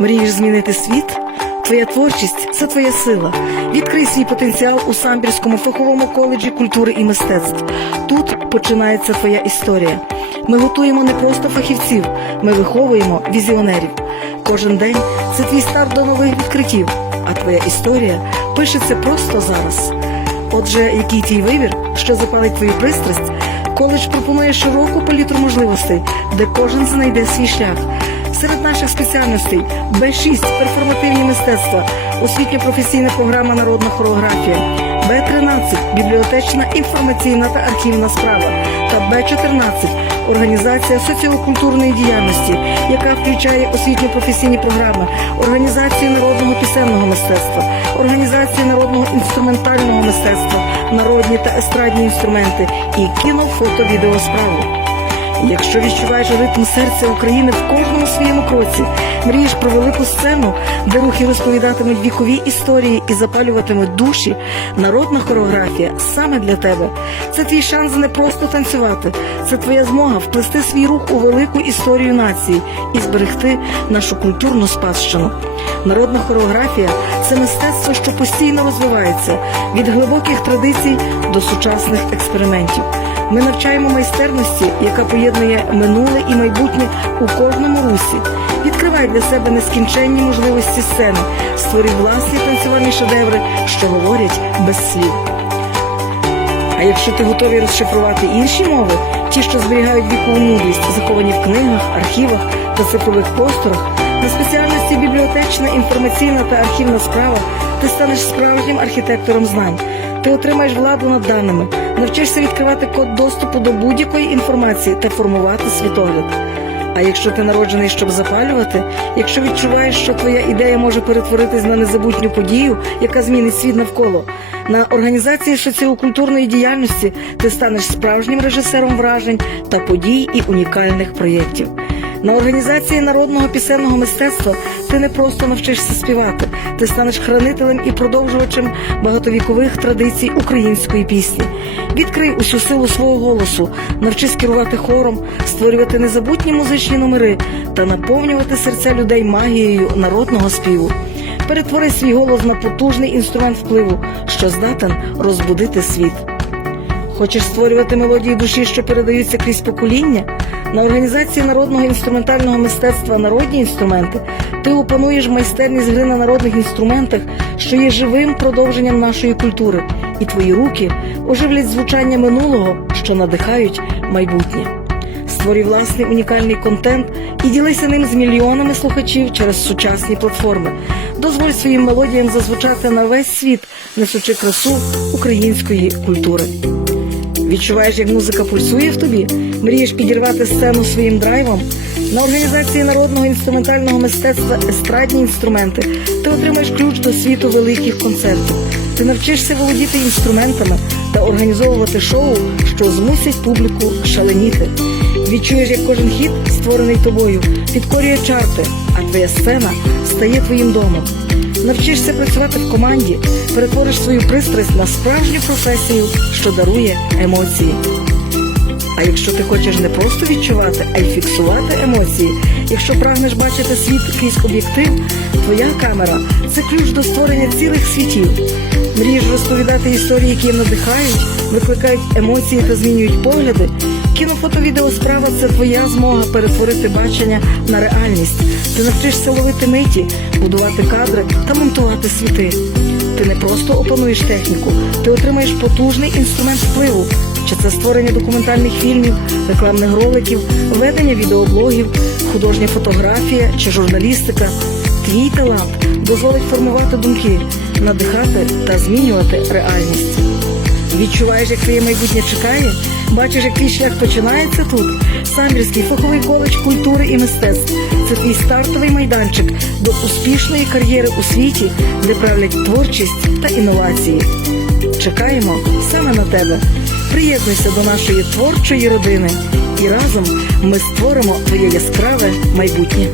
Мрієш змінити світ? Твоя творчість це твоя сила. Відкрий свій потенціал у Самбірському фаховому коледжі культури і мистецтв. Тут починається твоя історія. Ми готуємо не просто фахівців, ми виховуємо візіонерів. Кожен день це твій старт до нових відкриттів, а твоя історія пишеться просто зараз. Отже, який твій вибір, що запалить твою пристрасть, коледж пропонує широку палітру можливостей, де кожен знайде свій шлях. Серед наших спеціальностей Б6 перформативні мистецтва, освітньо-професійна програма народна хореографія, Б13 бібліотечна інформаційна та архівна справа та Б14 організація соціокультурної діяльності, яка включає освітньо-професійні програми, організацію народного пісенного мистецтва, організацію народного інструментального мистецтва, народні та естрадні інструменти і кіно, фото, відео справу. Якщо відчуваєш ритм серця України в кожному своєму кроці, мрієш про велику сцену, де рухи розповідатимуть вікові історії і запалюватимуть душі, народна хореографія саме для тебе. Це твій шанс не просто танцювати, це твоя змога вплести свій рух у велику історію нації і зберегти нашу культурну спадщину. Народна хореографія це мистецтво, що постійно розвивається від глибоких традицій до сучасних експериментів. Ми навчаємо майстерності, яка поєднує минуле і майбутнє у кожному русі. Відкривай для себе нескінченні можливості сцени, створюй власні танцювальні шедеври, що говорять без слів. А якщо ти готовий розшифрувати інші мови, ті, що зберігають вікову мудрість, заховані в книгах, архівах та цифрових просторах, на спеціальності бібліотечна, інформаційна та архівна справа ти станеш справжнім архітектором знань. Ти отримаєш владу над даними, навчишся відкривати код доступу до будь-якої інформації та формувати світогляд. А якщо ти народжений, щоб запалювати, якщо відчуваєш, що твоя ідея може перетворитись на незабутню подію, яка змінить світ навколо, на організації соціокультурної діяльності ти станеш справжнім режисером вражень та подій і унікальних проєктів. На організації народного пісенного мистецтва ти не просто навчишся співати, ти станеш хранителем і продовжувачем багатовікових традицій української пісні. Відкрий усю силу свого голосу, навчись керувати хором, створювати незабутні музичні номери та наповнювати серця людей магією народного співу. Перетвори свій голос на потужний інструмент впливу, що здатен розбудити світ. Хочеш створювати мелодії душі, що передаються крізь покоління? На організації народного інструментального мистецтва народні інструменти ти опануєш майстерність гри на народних інструментах, що є живим продовженням нашої культури, і твої руки оживлять звучання минулого, що надихають майбутнє. Створюй власний унікальний контент і ділися ним з мільйонами слухачів через сучасні платформи. Дозволь своїм мелодіям зазвучати на весь світ, несучи красу української культури. Відчуваєш, як музика пульсує в тобі? Мрієш підірвати сцену своїм драйвом? На організації народного інструментального мистецтва естрадні інструменти ти отримаєш ключ до світу великих концертів. Ти навчишся володіти інструментами та організовувати шоу, що змусять публіку шаленіти. Відчуєш, як кожен хіт, створений тобою, підкорює чарти, а твоя сцена стає твоїм домом. Навчишся працювати в команді, перетвориш свою пристрасть на справжню професію, що дарує емоції. А якщо ти хочеш не просто відчувати, а й фіксувати емоції, якщо прагнеш бачити світ крізь об'єктив, твоя камера це ключ до створення цілих світів. Мрієш розповідати історії, які надихають, викликають емоції та змінюють погляди. Кінофото відео справа це твоя змога перетворити бачення на реальність. Ти навчишся ловити миті, будувати кадри та монтувати світи. Ти не просто опануєш техніку, ти отримаєш потужний інструмент впливу. Чи це створення документальних фільмів, рекламних роликів, ведення відеоблогів, художня фотографія чи журналістика. Твій талант дозволить формувати думки, надихати та змінювати реальність. Відчуваєш, як твоє майбутнє чекає? Бачиш, як твій шлях починається тут? Самбірський фаховий коледж культури і мистецтв. Це твій стартовий майданчик до успішної кар'єри у світі, де правлять творчість та інновації. Чекаємо саме на тебе. Приєднуйся до нашої творчої родини, і разом ми створимо твоє яскраве майбутнє.